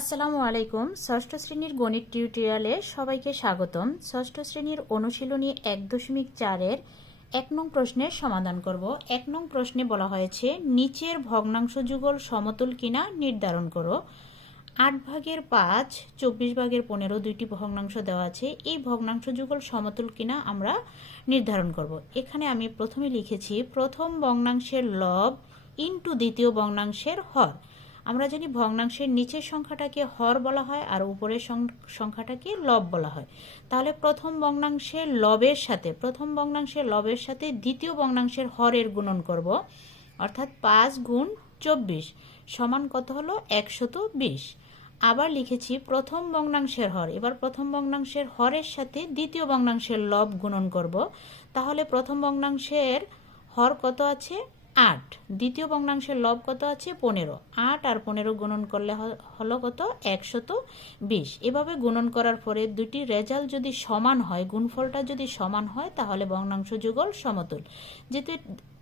আসসালামু আলাইকুম। ষষ্ঠ শ্রেণির গণিত টিউটোরিয়ালে সবাইকে স্বাগতম। ষষ্ঠ শ্রেণির অনুশীলনী এক দশমিক চারের এক নং প্রশ্নের সমাধান করব। এক নং প্রশ্নে বলা হয়েছে, নিচের ভগ্নাংশ যুগল সমতুল কিনা নির্ধারণ করো। আট ভাগের পাঁচ, চব্বিশ ভাগের পনেরো দুইটি ভগ্নাংশ দেওয়া আছে। এই ভগ্নাংশ যুগল সমতুল কিনা আমরা নির্ধারণ করব। এখানে আমি প্রথমে লিখেছি, প্রথম ভগ্নাংশের লব ইন্টু দ্বিতীয় ভগ্নাংশের হর। আমরা জানি ভগ্নাংশের নিচের সংখ্যাটাকে হর বলা হয় আর উপরের সংখ্যাটাকে লব বলা হয়। তাহলে প্রথম ভগ্নাংশের লবের সাথে, প্রথম ভগ্নাংশের লবের সাথে দ্বিতীয় ভগ্নাংশের হরের গুণন করব। অর্থাৎ পাঁচ গুণ চব্বিশ সমান কত হলো? একশত বিশ। আবার লিখেছি প্রথম ভগ্নাংশের হর, এবার প্রথম ভগ্নাংশের হরের সাথে দ্বিতীয় ভগ্নাংশের লব গুণন করব। তাহলে প্রথম ভগ্নাংশের হর কত আছে? আট। দ্বিতীয় ভগ্নাংশের লব কত আছে? পনেরো। আট আর পনেরো গুণন করলে হলো কত? একশত বিশ। এভাবে গুণন করার পরে দুটি রেজাল্ট যদি সমান হয়, গুণফলটা যদি সমান হয়, তাহলে ভগ্নাংশ যুগল সমতুল। যেহেতু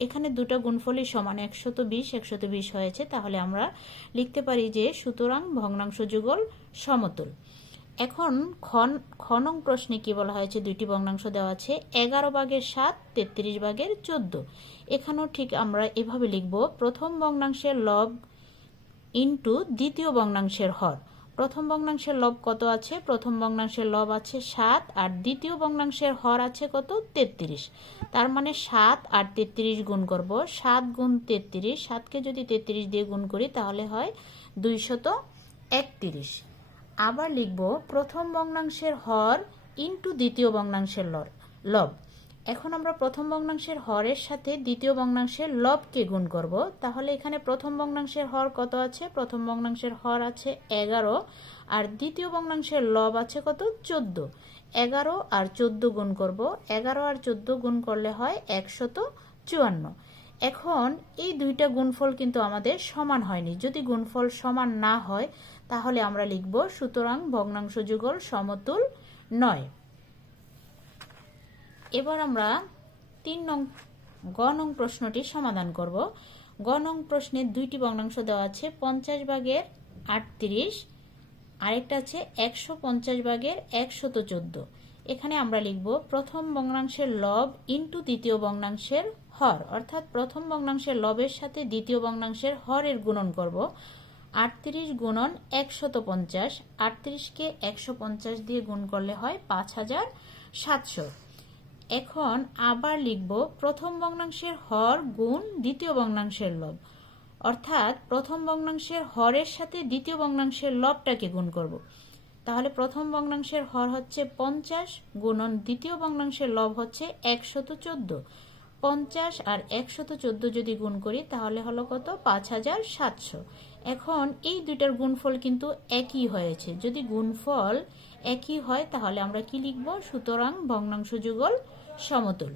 এখানে দুটো গুণফলই সমান, একশত বিশ একশত বিশ হয়েছে, তাহলে আমরা লিখতে পারি যে সুতরাং ভগ্নাংশ যুগল সমতুল। এখন খন খনং প্রশ্নে কি বলা হয়েছে? দুইটি ভগ্নাংশ দেওয়া আছে। এগারো ভাগের সাত, তেত্রিশ ভাগের চোদ্দ। এখানেও ঠিক আমরা এভাবে লিখব, প্রথম ভগ্নাংশের লব ইন্টু দ্বিতীয় ভগ্নাংশের হর। প্রথম ভগ্নাংশের লব কত আছে? প্রথম ভগ্নাংশের লব আছে সাত, আর দ্বিতীয় ভগ্নাংশের হর আছে কত? তেত্রিশ। তার মানে সাত আর তেত্রিশ গুণ করব। সাত গুণ তেত্রিশ, সাতকে যদি তেত্রিশ দিয়ে গুণ করি তাহলে হয় দুইশত একত্রিশ। আবার লিখব প্রথম ভগ্নাংশের হর ইন্টু দ্বিতীয় ভগ্নাংশের লব। এখন আমরা প্রথম ভগ্নাংশের হরের সাথে দ্বিতীয় ভগ্নাংশের লবকে গুণ করব। তাহলে এখানে প্রথম ভগ্নাংশের হর কত আছে? প্রথম ভগ্নাংশের হর আছে এগারো, আর দ্বিতীয় ভগ্নাংশের লব আছে কত? চোদ্দ। এগারো আর চোদ্দ গুণ করব। এগারো আর চোদ্দ গুণ করলে হয় একশত চুয়ান্ন। এখন এই দুইটা গুণফল কিন্তু আমাদের সমান হয়নি। যদি গুণফল সমান না হয়, তাহলে আমরা লিখব সুতরাং ভগ্নাংশ যুগল সমতুল নয়। এবার আমরা তিন নং, গ নং প্রশ্নটি সমাধান করব। গ নং প্রশ্নে দুইটি ভগ্নাংশ দেওয়া আছে, পঞ্চাশ ভাগের আটত্রিশ, আরেকটা আছে একশো পঞ্চাশ ভাগের একশত চোদ্দ। এখানে আমরা লিখব প্রথম ভগ্নাংশের লব ইন্টু দ্বিতীয় ভগ্নাংশের হর। অর্থাৎ প্রথম ভগ্নাংশের লবের সাথে দ্বিতীয় ভগ্নাংশের হরের গুণন করব। আটত্রিশ গুণন একশত পঞ্চাশ আটত্রিশকে একশো পঞ্চাশ দিয়ে গুণ করলে হয় পাঁচ হাজার সাতশো। এখন আবার লিখব প্রথম ভগ্নাংশের হর গুণ দ্বিতীয় ভগ্নাংশের লব। অর্থাৎ প্রথম ভগ্নাংশের হরের সাথে দ্বিতীয় ভগ্নাংশের লবটাকে গুণ করব। তাহলে প্রথম ভগ্নাংশের হর হচ্ছে পঞ্চাশ, গুণন দ্বিতীয় ভগ্নাংশের লব হচ্ছে একশত চোদ্দ। পঞ্চাশ আর একশত চোদ্দ যদি গুণ করি, তাহলে হলো কত? পাঁচ হাজার সাতশো। এখন এই দুইটার গুণফল কিন্তু একই হয়েছে। যদি গুণফল একই হয়, তাহলে আমরা কি লিখব? সুতরাং ভগ্নাংশ যুগল সমতুল।